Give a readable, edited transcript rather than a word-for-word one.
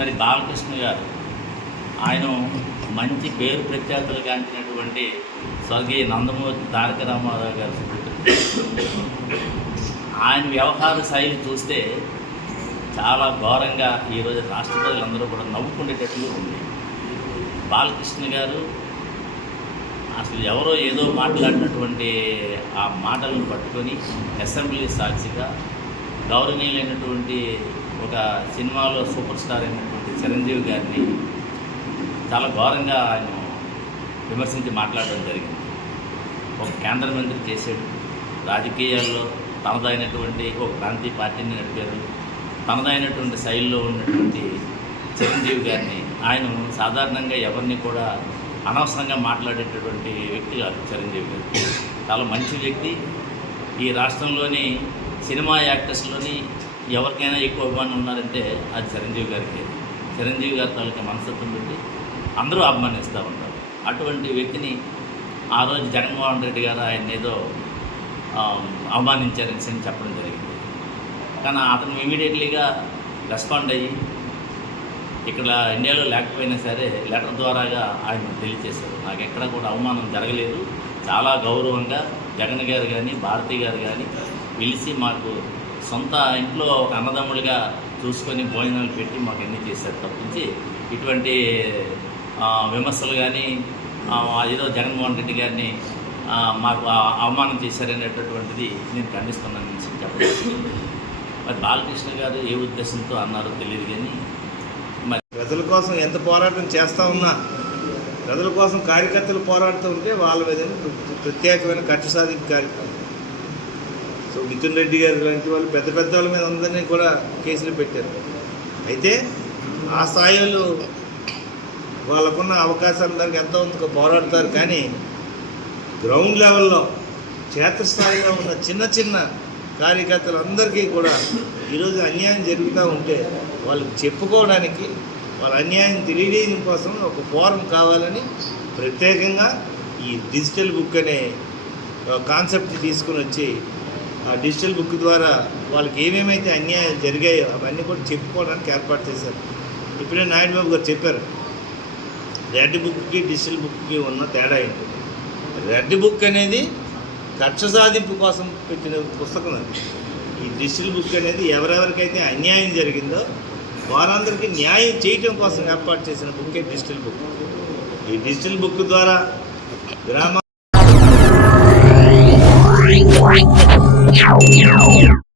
మరి బాలకృష్ణ గారు ఆయన మంచి పేరు ప్రఖ్యాతులు గాంచినటువంటి స్వర్గీయ నందమూరి తారక రామారావు గారు ఆయన వ్యవహార శైలి చూస్తే చాలా ఘోరంగా ఈరోజు రాష్ట్ర ప్రజలందరూ కూడా నవ్వుకునేటట్లు ఉంది. బాలకృష్ణ గారు అసలు ఎవరో ఏదో మాట్లాడినటువంటి ఆ మాటలను పట్టుకొని అసెంబ్లీ సాక్షిగా గౌరవనీయులైనటువంటి ఒక సినిమాలో సూపర్ స్టార్ అయినటువంటి చిరంజీవి గారిని చాలా ఘోరంగా ఆయన విమర్శించి మాట్లాడడం జరిగింది. ఒక కేంద్ర మంత్రి చేశాడు, రాజకీయాల్లో తనదైనటువంటి ఒక ప్రాంతీయ పార్టీని నడిపారు, తనదైనటువంటి శైలిలో ఉన్నటువంటి చిరంజీవి గారిని ఆయన సాధారణంగా ఎవరిని కూడా అనవసరంగా మాట్లాడేటటువంటి వ్యక్తి కాదు. చిరంజీవి గారు చాలా మంచి వ్యక్తి. ఈ రాష్ట్రంలోని సినిమా యాక్టర్స్లోని ఎవరికైనా ఎక్కువ అభిమానం ఉన్నారంటే అది చిరంజీవి గారికి. చిరంజీవి గారి తాలూకా మనస్తత్వం పెట్టి అందరూ అభిమానిస్తూ ఉంటారు. అటువంటి వ్యక్తిని ఆ రోజు జగన్మోహన్ రెడ్డి గారు ఆయన ఏదో అవమానించారని చెప్పడం జరిగింది. కానీ అతను ఇమీడియట్లీగా రెస్పాండ్ అయ్యి ఇక్కడ ఇండియాలో లేకపోయినా సరే లెటర్ ద్వారాగా ఆయన తెలియచేశారు, నాకు ఎక్కడ కూడా అవమానం జరగలేదు, చాలా గౌరవంగా జగన్ గారు కానీ భారతి గారు కానీ పిలిచి మాకు సొంత ఇంట్లో ఒక అన్నదమ్ములుగా చూసుకొని భోజనాలు పెట్టి మాకు ఎన్ని చేశారు తప్పించి ఇటువంటి విమర్శలు కానీ ఏదో జగన్మోహన్ రెడ్డి గారిని మాకు అవమానం చేశారనేటటువంటిది నేను ఖండిస్తున్నాను చెప్పడం. మరి బాలకృష్ణ గారు ఏ ఉద్దేశంతో అన్నారో తెలియదు కానీ మరి ప్రజల కోసం ఎంత పోరాటం చేస్తూ ఉన్నా, ప్రజల కోసం కార్యకర్తలు పోరాడుతూ ఉంటే వాళ్ళ మీద ప్రత్యేకమైన కక్ష సాధింపు కార్యక్రమం. సో మిథున్ రెడ్డి గారు లాంటి వాళ్ళు పెద్ద పెద్ద వాళ్ళ మీద అందరినీ కూడా కేసులు పెట్టారు. అయితే ఆ స్థాయిలో వాళ్ళకున్న అవకాశాల దానికి ఎంతో కొంత పోరాడతారు. కానీ గ్రౌండ్ లెవెల్లో క్షేత్రస్థాయిలో ఉన్న చిన్న చిన్న కార్యకర్తలందరికీ కూడా ఈరోజు అన్యాయం జరుగుతూ ఉంటే వాళ్ళకి చెప్పుకోవడానికి, వాళ్ళ అన్యాయం తెలియజేయడం కోసం ఒక ఫోరం కావాలని ప్రత్యేకంగా ఈ డిజిటల్ బుక్ అనే కాన్సెప్ట్ తీసుకుని వచ్చి ఆ డిజిటల్ బుక్ ద్వారా వాళ్ళకి ఏమేమైతే అన్యాయం జరిగాయో అవన్నీ కూడా చెప్పుకోవడానికి ఏర్పాటు చేశారు. ఇప్పుడే నాయుడు బాబు గారు చెప్పారు, రెడ్ బుక్కి డిజిటల్ బుక్కి ఉన్న తేడా ఏంటి. రెడ్ బుక్ అనేది కక్ష సాధింపు కోసం పెట్టిన పుస్తకం అది. ఈ డిజిటల్ బుక్ అనేది ఎవరెవరికైతే అన్యాయం జరిగిందో వారందరికీ న్యాయం చేయటం కోసం ఏర్పాటు చేసిన బుక్కే డిజిటల్ బుక్. ఈ డిజిటల్ బుక్ ద్వారా గ్రామ